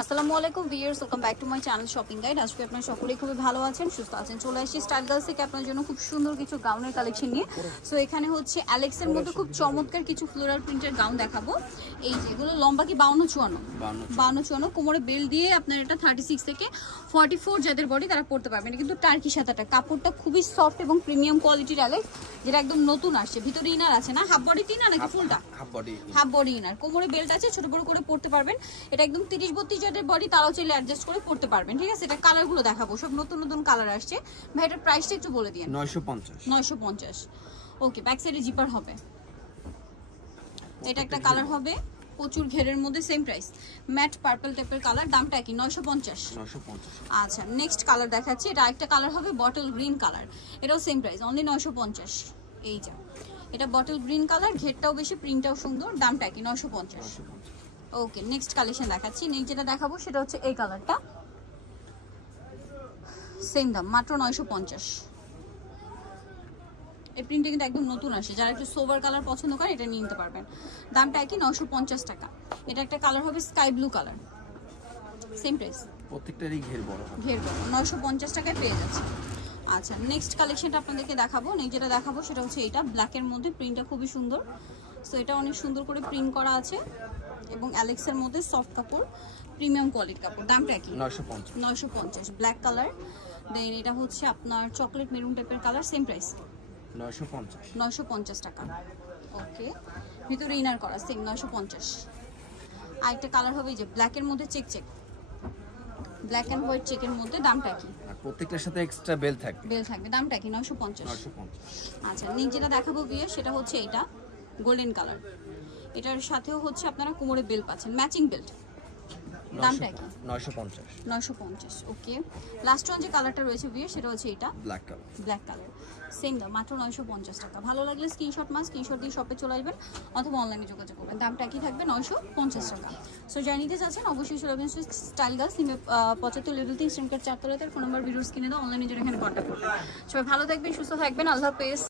আসসালামু আলাইকুম viewers, welcome back to my channel shopping guide. আজকে আপনারা সকলেই খুবই ভালো আছেন, সুস্থ আছেন। চলে আসছি স্টাইল গার্লস থেকে আপনার জন্য খুব সুন্দর কিছু গাউনের কালেকশন নিয়ে। সো এখানে হচ্ছে অ্যালেক্সের মধ্যে খুব চমৎকার কিছু ফ্লোরাল প্রিন্টের গাউন দেখাবো। এই যেগুলো লম্বা কি 52-54 কোমরে বেল দিয়ে আপনার এটা 36 থেকে 44 যাদের বডি তারা পড়তে পারবেন। কিন্তু টার্কি সাদাটা কাপড়টা খুবই সফট এবং প্রিমিয়াম কোয়ালিটির অ্যালেক্স, যেটা একদম নতুন আসছে। ভিতরে ইনার আছে না, হাফ বডি ইনার নাকি ফুলটা? হাফ বডি ইনার, কোমরে বেল্ট আছে, ছোট বড় করে পড়তে পারবেন। এটা একদম 30-32 যাদের বডি তারাও চাইলে অ্যাডজাস্ট করে পড়তে পারবেন। ঠিক আছে, এটা কালারগুলো দেখাবো, সব নতুন নতুন কালার আসছে। ভাই এটার প্রাইসটা একটু বলে দিন। 950। ওকে, ব্যাক সাইডে জিপার হবে। এটা একটা কালার হবে প্রচুর ঘেরের মধ্যে, সেম প্রাইস, ম্যাট পার্পল টাইপের কালার, দামটা কি 950। আচ্ছা, নেক্সট কালার দেখাচ্ছি। এটা একটা কালার হবে বটল গ্রিন কালার, এটাও সেম প্রাইস, অনলি 950। এই যা, এটা বটল গ্রিন কালার, ঘেরটাও বেশি, প্রিন্টটাও সুন্দর, দামটা কি 950। ওকে, নেক্সট কালেকশন দেখাচ্ছি। নেক্সট যেটা দেখাবো সেটা হচ্ছে এই কালারটা, সেম দাম, মাত্র 950। এই প্রিন্টটা কিন্তু একদম নতুন আসে, যারা একটু সোভার কালার পছন্দ করে এটা নিয়ে নিতে পারবেন। দামটা কি 950 টাকা। এটা একটা কালার হবে sky blue colour, same price, প্রত্যেকটারই ঘের বড় 950 টাকায় পেয়ে যাচ্ছে। আচ্ছা, নেক্সট কালেকশনটা আপনাদেরকে দেখাবো। নেক্সট যেটা দেখাবো সেটা হচ্ছে এটা ব্ল্যাকের মধ্যে, প্রিন্টটা খুবই সুন্দর। সো এটা অনেক সুন্দর করে প্রিন্ট করা আছে এবং অ্যালেক্সের মধ্যে সফট কাপড়, প্রিমিয়াম কোয়ালিটির কাপড়। দামটা কি 950। ব্ল্যাক কালার, দেন এটা হচ্ছে আপনার চকলেট মেরুন টাইপের কালার, সেম প্রাইস 950 টাকা। ওকে, ভিতরে ইনার করা, সেম 950। আর একটা কালার হবে যে ব্ল্যাকের মধ্যে চেক ব্ল্যাক এন্ড হোয়াইট চেকের মধ্যে, দামটা কি? আর প্রত্যেকটার সাথে এক্সট্রা বেল থাকবে, দামটা কি 950। আচ্ছা, নেক্সট যেটা দেখাবো বিয়ে সেটা হচ্ছে এটা গোল্ডেন কালার, এটার সাথেও হচ্ছে আপনারা কোমরে বেল পাচ্ছেন, ম্যাচিং বেল্ট। দামটা কি 950। ওকে, লাস্ট ওয়ান যে কালারটা রয়েছে বিয়ে সেটা হচ্ছে এটা ব্ল্যাক কালার, সেম দাম, মাত্র 950 টাকা। ভালো লাগলে স্ক্রিনশট দিয়ে শপে চলে আসবেন অথবা অনলাইনে যোগাযোগ করবেন। দামটা কি থাকবে 950 টাকা। সো যারা নিতে চাচ্ছেন অবশ্যই চলে আসবেন স্টাইল গার্লস, 75 লেভেল 3 স্ট্রিমকার 4 তলাতে, ফোন নাম্বার ভিডিও স্ক্রিনে দাও, অনলাইনে জন্য এখানে কন্ট্যাক্ট করবেন। সবাই ভালো থাকবেন, সুস্থ থাকবেন, আল্লাহ হাফেজ।